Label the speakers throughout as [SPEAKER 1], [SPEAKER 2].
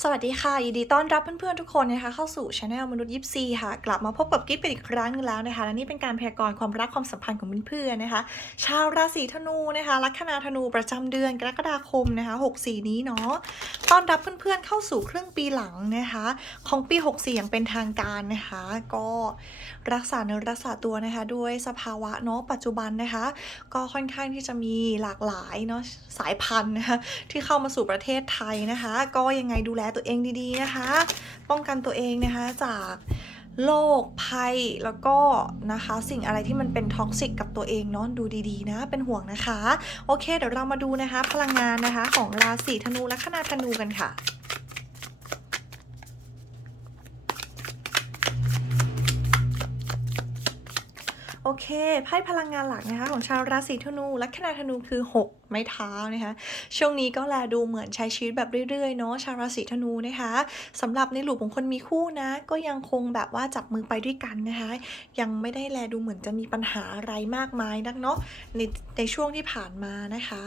[SPEAKER 1] สวัสดีค่ะ ยินดีต้อนรับเพื่อนๆทุกคนนะคะเข้าสู่ช anel มนุษย์ยิปซีค่ะ กลับมาพบกับกิ๊บเป็นอีกครั้งนึงแล้วนะคะและนี่เป็นการพยากรณ์ความรักความสัมพันธ์ของเพื่อนๆนะคะ ชาวราศีธนูนะคะ ลัคนาธนูประจำเดือนกรกฎาคมนะคะ64 นี้เนาะต้อนรับเพื่อนๆเข้าสู่ครึ่งปีหลังนะคะ ของปี 64 อย่างเป็นทางการนะคะ ก็ รักษาเนื้อรักษาตัวนะคะด้วยสภาวะเนาะปัจจุบันนะคะ ก็ค่อนข้างที่จะมีหลากหลายเนาะสายพันธุ์นะคะที่เข้ามาสู่ประเทศไทยนะคะ ก็ยังไงดูแลตัวเองดีๆนะคะ ป้องกันตัวเองนะคะจากโรคภัยแล้วก็นะคะ สิ่งอะไรที่มันเป็นท็อกซิกกับตัวเองเนาะดูดีๆนะ เป็นห่วงนะคะ โอเค เดี๋ยวเรามาดูนะคะ พลังงานนะคะ ของราศีธนูและคณาธนูกันค่ะ เคไพ่พลังงานหลักนะคะ ของชาวราศีธนูและคณาธนูคือ 6 ไม้เท้านะคะ ช่วงนี้ก็แลดูเหมือนใช้ชีวิตแบบเรื่อยๆเนาะชาวราศีธนูนะคะสำหรับในหลูปของคนมีคู่นะ ก็ยังคงแบบว่าจับมือไปด้วยกันนะคะ ยังไม่ได้แลดูเหมือนจะมีปัญหาอะไรมากมายนักเนาะในในช่วงที่ผ่านมานะคะ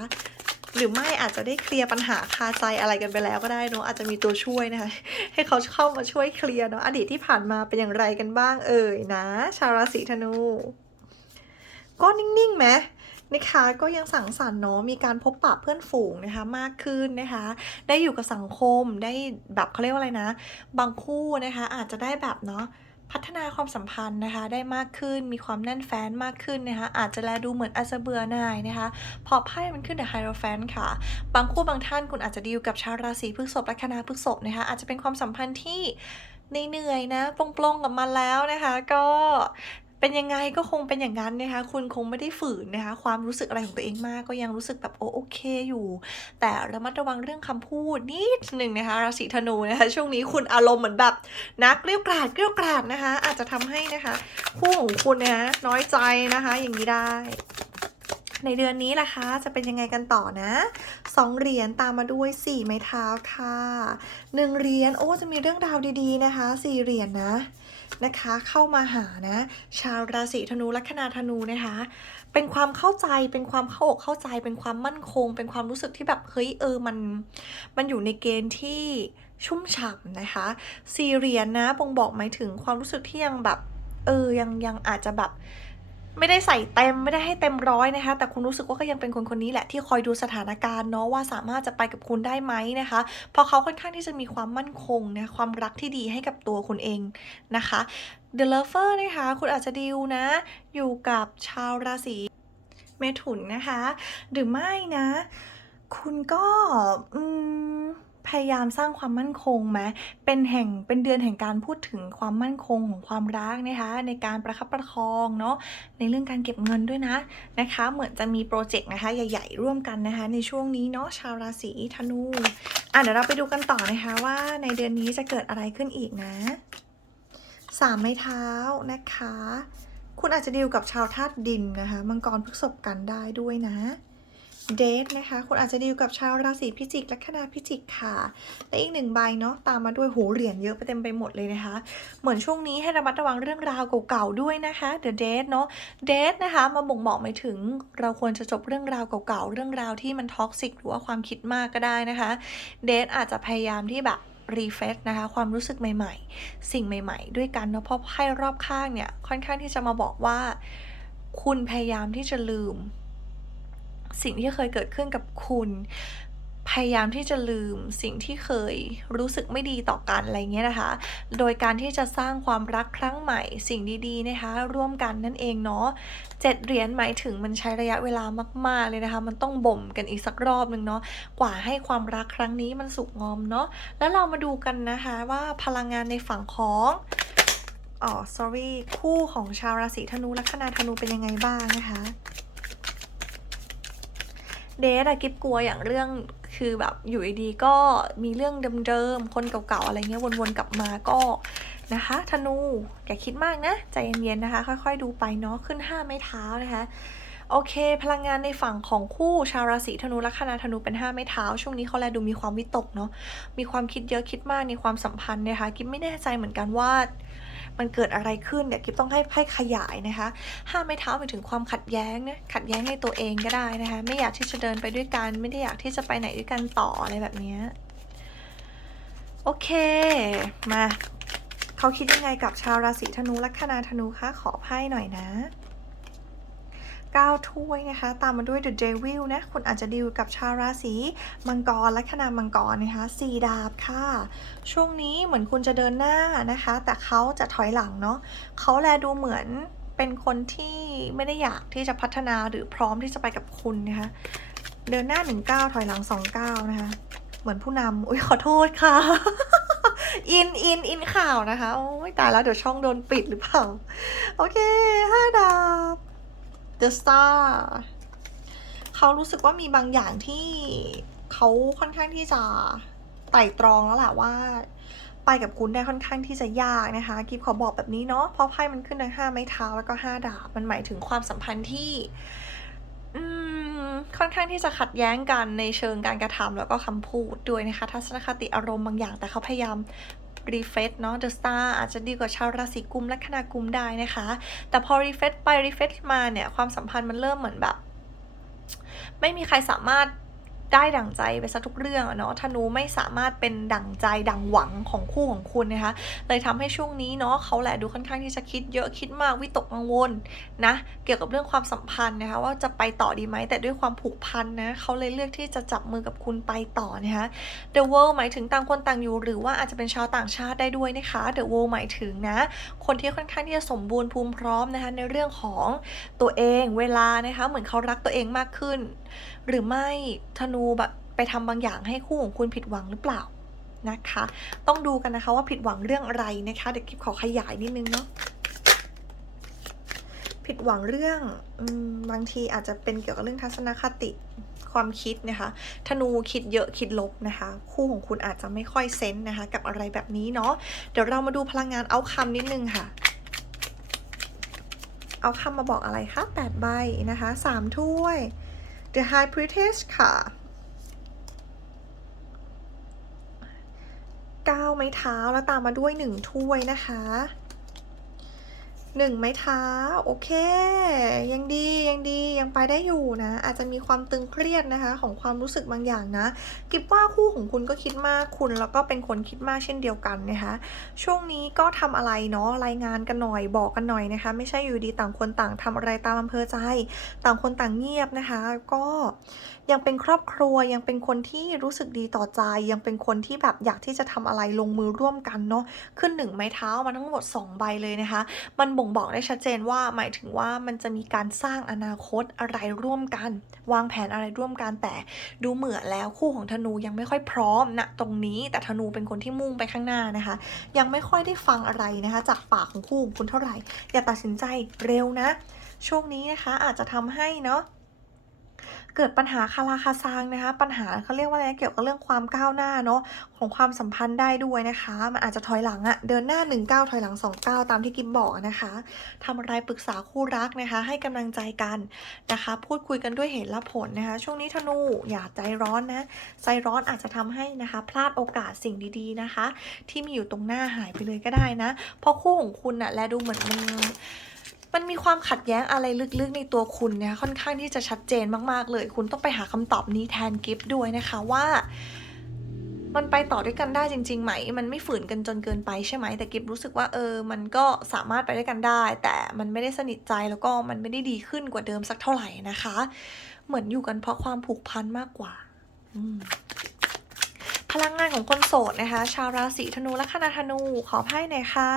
[SPEAKER 1] หรือไม่อาจจะได้เคลียร์ปัญหาคาใจอะไรกันไปแล้วก็ได้เนาะอาจจะมีตัวช่วยนะคะ ให้เขาเข้ามาช่วยเคลียร์เนาะอดีตที่ผ่านมาเป็นอย่างไรกันบ้างเอ่ยนะ ชาวราศีธนู ก็นิ่งๆไหมนะคะก็ยังสังสรรค์เนาะมีการพบปะเพื่อนฝูงนะคะมากขึ้นนะคะ ได้อยู่กับสังคมได้แบบเขาเรียกว่าอะไรนะ บางคู่นะคะอาจจะได้แบบเนาะพัฒนาความสัมพันธ์นะคะได้มากขึ้นมีความแน่นแฟ้นมากขึ้นนะคะอาจจะแลดูเหมือนอาจจะเบื่อหน่ายนะคะพอไพ่มันขึ้นเดอะไฮโรแฟนค่ะ บางคู่บางท่านคุณอาจจะดีลกับชาวราศีพฤษภและคณะพฤษภนะคะอาจจะเป็นความสัมพันธ์ที่เหนื่อยๆนะปลงๆกับมันแล้วนะคะ ก็ เป็นยังไงก็คงเป็นอย่างนั้นนะคะ คุณคงไม่ได้ฝืนนะคะ ความรู้สึกอะไรของตัวเองมาก ก็ยังรู้สึกแบบโอโอเคอยู่ แต่ระมัดระวังเรื่องคำพูดนิดหนึ่งนะคะ ราศีธนูนะคะ ช่วงนี้คุณอารมณ์เหมือนแบบนักเกลี้ยวกราดเกลี้ยวกราดนะคะ อาจจะทำให้นะคะ คู่ของคุณนะคะน้อยใจนะคะ อย่างนี้ได้ในเดือนนี้ล่ะคะจะเป็นยังไงกันต่อนะสองเหรียญตามมาด้วยสี่ไม้เท้าค่ะหนึ่งเหรียญโอ้จะมีเรื่องราวดีๆนะคะสี่เหรียญนะ นะคะ เข้ามาหานะ ชาวราศีธนูลัคนาธนูนะคะ เป็นความเข้าใจเป็นความเข้าอกเข้าใจ เป็นความมั่นคง เป็นความรู้สึกที่แบบเฮ้ยเออมันมันอยู่ในเกณฑ์ที่ชุ่มฉ่ำนะคะซีเรียนนะบ่งบอกหมายถึงความรู้สึกที่ยังแบบเออยังยังอาจจะแบบ ไม่ได้ใส่เต็มไม่ได้ให้เต็มร้อยนะคะ แต่คุณรู้สึกว่าก็ยังเป็นคนคนนี้แหละที่คอยดูสถานการณ์เนาะว่าสามารถจะไปกับคุณได้ไหมนะคะเพราะเขาค่อนข้างที่จะมีความมั่นคงนะความรักที่ดีให้กับตัวคุณเองนะคะ The Lover นะคะคุณอาจจะดิวนะ อยู่กับชาวราศีเมถุนนะคะ หรือไม่นะ คุณก็อืม พยายามสร้างความมั่นคงไหมเป็นแห่งเป็นเดือนแห่งการพูดถึงความมั่นคงของความรักนะคะในการประคับประคองเนาะในเรื่องการเก็บเงินด้วยนะนะคะ เหมือนจะมีโปรเจกต์นะคะใหญ่ ๆ ร่วมกันนะคะ ในช่วงนี้เนาะชาวราศีธนูอะเดี๋ยวเราไปดูกันต่อนะคะว่าในเดือนนี้จะเกิดอะไรขึ้นอีกนะสามไม้เท้านะคะ คุณอาจจะดีลกับชาวธาตุดินนะคะ มังกรพฤษภกันได้ด้วยนะ เดทนะคะ คุณอาจจะดีลกับชาวราศีพิจิกและคณาพิจิกค่ะ และอีกหนึ่งใบเนาะตามมาด้วยโหเหรียญเยอะไปเต็มไปหมดเลยนะคะ เหมือนช่วงนี้ให้ระมัดระวังเรื่องราวเก่าๆด้วยนะคะ The Date เนาะ Date นะคะมาบ่งบอกหมายถึงเราควรจะจบเรื่องราวเก่าๆเรื่องราวที่มันท็อกซิกหรือว่าความคิดมากก็ได้นะคะเดทอาจจะพยายามที่แบบรีเฟซนะคะความรู้สึกใหม่ๆ สิ่งใหม่ ๆ ด้วยกันเนาะเพราะไพ่รอบข้างเนี่ยค่อนข้างที่จะมาบอกว่า คุณพยายามที่จะลืม สิ่งที่เคยเกิดขึ้นกับคุณ พยายามที่จะลืมสิ่งที่เคยรู้สึกไม่ดีต่อกันอะไรเงี้ยนะคะ โดยการที่จะสร้างความรักครั้งใหม่ สิ่งดีๆนะคะ ร่วมกันนั่นเองเนาะเจ็ดเหรียญหมายถึงมันใช้ระยะเวลามาก ๆ เลยนะคะ มันต้องบ่มกันอีกสักรอบหนึ่งเนาะกว่าให้ความรักครั้งนี้มันสุกงอมเนาะแล้วเรามาดูกันนะคะว่าพลังงานในฝั่งของอ๋อ sorry คู่ของชาวราศีธนูและคณาธนูเป็นยังไงบ้างนะคะ เดทอะกิฟกลัวอย่างเรื่องคือแบบอยู่ดีๆก็มีเรื่องเดิมๆ คนเก่าๆ อะไรเงี้ยวนๆ กลับมาก็นะคะธนูอย่าคิดมากนะ ใจเย็นๆ นะคะ ค่อยๆ ดูไปเนาะขึ้น 5 ไม้เท้านะคะโอเค พลังงานในฝั่งของคู่ชาวราศีธนูลัคนาธนูเป็น 5 ไม้เท้า ช่วงนี้เขาแลดูมีความวิตกเนาะมีความคิดเยอะคิดมากในความสัมพันธ์นะคะกิฟไม่แน่ใจเหมือนกันว่า มันเกิดอะไรขึ้นเดี๋ยวกิฟต้องให้ไพ่ขยายนะคะห้ามไม่เท้าไปถึงความขัดแย้งนะขัดแย้งในตัวเองก็ได้นะคะไม่อยากที่จะเดินไปด้วยกันไม่ได้อยากที่จะไปไหนด้วยกันต่ออะไรแบบนี้โอเคมาเขาคิดยังไงกับชาวราศีธนูลัคนาธนูคะขอไพ่หน่อยนะ 9 ถ้วยนะคะ ตามมาด้วย The Devil นะ คุณอาจจะดีลกับชาวราศีมังกรและคณามังกรนะคะสี่ดาบค่ะ ช่วงนี้เหมือนคุณจะเดินหน้านะคะ แต่เขาจะถอยหลังเนาะเขาแลดูเหมือนเป็นคนที่ไม่ได้อยากที่จะพัฒนาหรือพร้อมที่จะไปกับคุณนะคะ เดินหน้า 19 ถอยหลัง 29 นะคะ เหมือนผู้นำอุ้ยขอโทษค่ะอินอินอินข่าวนะคะ โอ้ยตายแล้วเดี๋ยวช่องโดนปิดหรือเปล่า โอเคห้าดาบ The Star เขารู้สึกว่ามีบางอย่างที่เขาค่อนข้างที่จะไต่ตรองแล้วแหละว่า ไปกับคุณได้ค่อนข้างที่จะยากนะคะกิฟขอบอกแบบนี้เนาะเพราะไพ่มันขึ้นทั้งห้าไม้เท้าแล้วก็ห้าดาบมันหมายถึงความสัมพันธ์ที่ค่อนข้างที่จะขัดแย้งกันในเชิงการกระทำแล้วก็คำพูดด้วยนะคะ ทัศนคติอารมณ์บางอย่าง แต่เขาพยายาม รีเฟซเนาะเดอะสตาร์อาจจะดีกว่าชาวราศีกุมและคณากุมได้นะคะ แต่พอรีเฟซไปรีเฟซมาเนี่ย ความสัมพันธ์มันเริ่มเหมือนแบบ ไม่มีใครสามารถ ได้ดั่งใจไปซะทุกเรื่องเนาะธนูไม่สามารถเป็นดั่งใจดั่งหวังของคู่ของคุณนะคะเลยทำให้ช่วงนี้เนาะเขาแหละดูค่อนข้างที่จะคิดเยอะคิดมากวิตกกังวลนะเกี่ยวกับเรื่องความสัมพันธ์นะคะว่าจะไปต่อดีไหมแต่ด้วยความผูกพันนะเขาเลยเลือกที่จะจับมือกับคุณไปต่อนะคะ The World หมายถึงต่างคนต่างอยู่ หรือว่าอาจจะเป็นชาวต่างชาติได้ด้วยนะคะ The World หมายถึงนะ คนที่ค่อนข้างที่จะสมบูรณ์ภูมิพร้อมนะคะในเรื่องของตัวเองเวลานะคะเหมือนเขารักตัวเองมากขึ้นหรือไม่ธนูแบบไปทำบางอย่างให้คู่ของคุณผิดหวังหรือเปล่านะคะ ต้องดูกันนะคะว่าผิดหวังเรื่องอะไรนะคะ เดี๋ยวกิฟขอขยายนิดนึงเนาะผิดหวังเรื่องอบางทีอาจจะเป็นเกี่ยวกับเรื่องทัศนคติความคิดนะคะ ธนูคิดเยอะคิดลบนะคะ คู่ของคุณอาจจะไม่ค่อยเซนนะคะ กับอะไรแบบนี้เนาะเดี๋ยวเรามาดูพลังงานเอาคำนิดนึงค่ะ เอาคำมาบอกอะไรคะ8ใบนะคะ3ถ้วย The High Priestess ค่ะ9ไม้เท้าแล้วตามมาด้วย 1 ถ้วยนะคะ 1ไม้เท้าโอเค ยังดียังดียังไปได้อยู่นะ อาจจะมีความตึงเครียดนะคะ ของความรู้สึกบางอย่างนะกิบว่าคู่ของคุณก็คิดมากคุณแล้วก็เป็นคนคิดมากเช่นเดียวกันนะคะช่วงนี้ก็ทำอะไรเนาะรายงานกันหน่อยบอกกันหน่อยนะคะ ไม่ใช่อยู่ดีต่างคนต่างทำอะไรตามอำเภอใจ ต่างคนต่างเงียบนะคะ ก็ยังเป็นครอบครัวยังเป็นคนที่รู้สึกดีต่อใจยังเป็นคนที่แบบอยากที่จะทำอะไรลงมือร่วมกันเนาะขึ้นหนึ่งไม้เท้ามาทั้งหมด 2 ใบเลยนะคะ มันบ่งบอกได้ชัดเจนว่าหมายถึงว่ามันจะมีการสร้างอนาคตอะไรร่วมกัน วางแผนอะไรร่วมกันแต่ดูเหมือนแล้วคู่ของธนูยังไม่ค่อยพร้อมนะตรงนี้แต่ธนูเป็นคนที่มุ่งไปข้างหน้านะคะ ยังไม่ค่อยได้ฟังอะไรนะคะ จากปากของคู่ของคุณเท่าไหร่อย่าตัดสินใจเร็วนะ ช่วงนี้นะคะอาจจะทำให้เนาะ เกิดปัญหาคาราคาซังนะคะ ปัญหาเขาเรียกว่าอะไรเกี่ยวกับเรื่องความก้าวหน้าเนาะของความสัมพันธ์ได้ด้วยนะคะ มันอาจจะถอยหลังอะเดินหน้า1ก้าวถอยหลัง2ก้าวตามที่กิมบอกนะคะทำอะไรปรึกษาคู่รักนะคะ ให้กำลังใจกันนะคะ พูดคุยกันด้วยเหตุและผลนะคะ ช่วงนี้ธนูอย่าใจร้อนนะใจร้อนอาจจะทำให้นะคะ พลาดโอกาสสิ่งดีๆนะคะ ที่มีอยู่ตรงหน้าหายไปเลยก็ได้นะเพราะคู่ของคุณอะแลดูเหมือนมัน มันมีความขัดแย้งอะไรลึกๆในตัวคุณเนี่ยค่อนข้างที่จะชัดเจนมากๆเลย คุณต้องไปหาคำตอบนี้แทนกิฟต์ด้วยนะคะว่า มันไปต่อด้วยกันได้จริงๆไหม มันไม่ฝืนกันจนเกินไปใช่ไหมแต่กิฟรู้สึกว่าเออ มันก็สามารถไปด้วยกันได้ แต่มันไม่ได้สนิทใจแล้วก็มันไม่ได้ดีขึ้นกว่าเดิมสักเท่าไหร่นะคะ เหมือนอยู่กันเพราะความผูกพันมากกว่า อืม พลังงานของคนโสดนะคะ ชาวราศีธนูและคณาธนูขอไพ่หน่อยค่ะ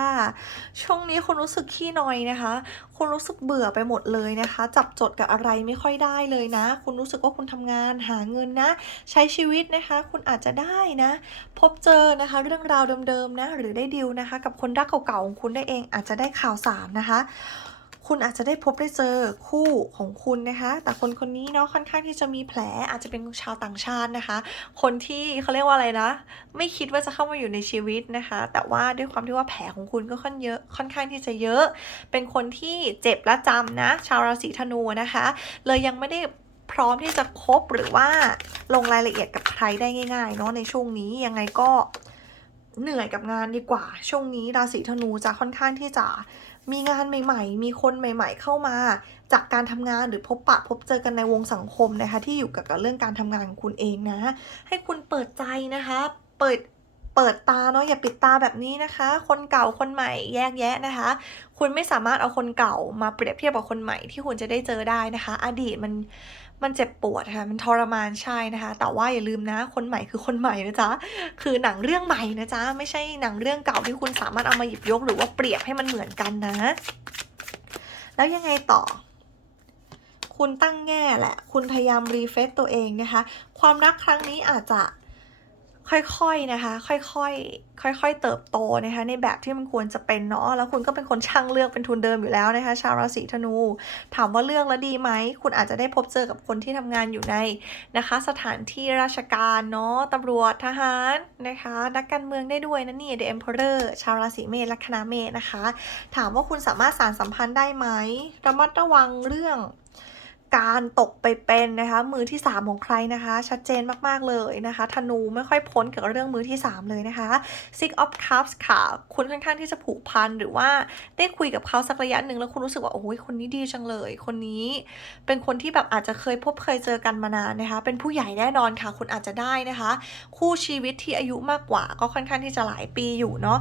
[SPEAKER 1] ช่วงนี้คุณรู้สึกขี้นอยนะคะ คุณรู้สึกเบื่อไปหมดเลยนะคะ จับจดกับอะไรไม่ค่อยได้เลยนะ คุณรู้สึกว่าคุณทำงานหาเงินนะ ใช้ชีวิตนะคะ คุณอาจจะได้นะ พบเจอนะคะ เรื่องราวเดิมๆนะ หรือได้ดิวนะคะ กับคนรักเก่าๆของคุณได้เองอาจจะได้ข่าวสารนะคะ คุณอาจจะได้พบได้เจอคู่ของคุณนะคะ แต่คนคนนี้เนาะค่อนข้างที่จะมีแผลอาจจะเป็นชาวต่างชาตินะคะ คนที่เขาเรียกว่าอะไรนะ ไม่คิดว่าจะเข้ามาอยู่ในชีวิตนะคะ แต่ว่าด้วยความที่ว่าแผลของคุณก็ค่อนเยอะค่อนข้างที่จะเยอะ เป็นคนที่เจ็บและจำนะ ชาวราศีธนูนะคะ เลยยังไม่ได้พร้อมที่จะคบหรือว่าลงรายละเอียดกับใครได้ง่ายๆเนาะในช่วงนี้ยังไงก็เหนื่อยกับงานดีกว่า ช่วงนี้ราศีธนูจะค่อนข้างที่จะ มีงานใหม่ ๆ มีคนใหม่ ๆ เข้ามา จากการทำงานหรือพบปะพบเจอกันในวงสังคมนะคะ ที่อยู่กับเรื่องการทำงานของคุณเองนะ ให้คุณเปิดใจนะคะ เปิดเปิดตาเนาะอย่าปิดตาแบบนี้นะคะ คนเก่าคนใหม่แยกแยะนะคะ คุณไม่สามารถเอาคนเก่ามาเปรียบเทียบกับคนใหม่ที่คุณจะได้เจอได้นะคะ อดีตมัน มันเจ็บปวดค่ะ มันทรมานใช่นะคะ แต่ว่าอย่าลืมนะ คนใหม่คือคนใหม่นะจ๊ะ คือหนังเรื่องใหม่นะจ๊ะ ไม่ใช่หนังเรื่องเก่าที่คุณสามารถเอามาหยิบยกหรือว่าเปรียบให้มันเหมือนกันนะ แล้วยังไงต่อ คุณตั้งแง่แหละ คุณพยายามรีเฟซตัวเองนะคะ ความรักครั้งนี้อาจจะ ค่อยๆนะคะ ค่อยๆค่อย ๆ เติบโตนะคะ ในแบบที่มันควรจะเป็นเนาะแล้วคุณก็เป็นคนช่างเลือกเป็นทุนเดิมอยู่แล้วนะคะ ชาวราศีธนู ถามว่าเลือกแล้วดีไหม คุณอาจจะได้พบเจอกับคนที่ทำงานอยู่ในนะคะ สถานที่ราชการเนาะตำรวจทหารนะคะ นักการเมืองได้ด้วยนะนี่ The Emperor ชาวราศีเมษลัคนาเมษนะคะ ถามว่าคุณสามารถสารสัมพันธ์ได้ไหมระมัดระวังเรื่อง การตกไปเป็นนะคะมือที่ 3 ของใครนะคะ ชัดเจนมากๆเลยนะคะธนูไม่ค่อยพ้นเกี่ยวกับเรื่องมือที่ 3 เลยนะคะ Six of Cups ค่ะ คุณค่อนข้างที่จะผูกพันหรือว่าได้คุยกับเขาสักระยะหนึ่งแล้วคุณรู้สึกว่าโอ้ยคนนี้ดีจังเลย คนนี้เป็นคนที่แบบอาจจะเคยพบเคยเจอกันมานานนะคะ เป็นผู้ใหญ่แน่นอนค่ะ คุณอาจจะได้นะคะ คู่ชีวิตที่อายุมากกว่าก็ค่อนข้างที่จะหลายปีอยู่เนาะ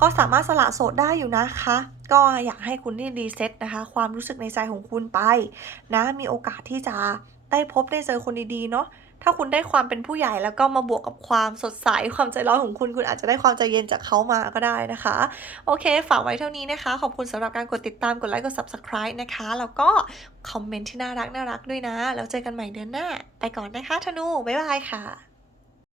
[SPEAKER 1] ก็สามารถสละโสดได้อยู่นะคะ ก็อยากให้คุณได้รีเซ็ตนะคะ ความรู้สึกในใจของคุณไป นะมีโอกาสที่จะได้พบได้เจอคนดีๆเนาะถ้าคุณได้ความเป็นผู้ใหญ่แล้วก็มาบวกกับความสดใสความใจร้อนของคุณ คุณอาจจะได้ความใจเย็นจากเขามาก็ได้นะคะ โอเค ฝากไว้เท่านี้นะคะ ขอบคุณสำหรับการกดติดตามกดไลค์กด subscribe นะคะ แล้วก็คอมเมนต์ที่น่ารักน่ารักด้วยนะ แล้วเจอกันใหม่เดือนหน้า ไปก่อนนะคะธนู บ๊ายบายค่ะ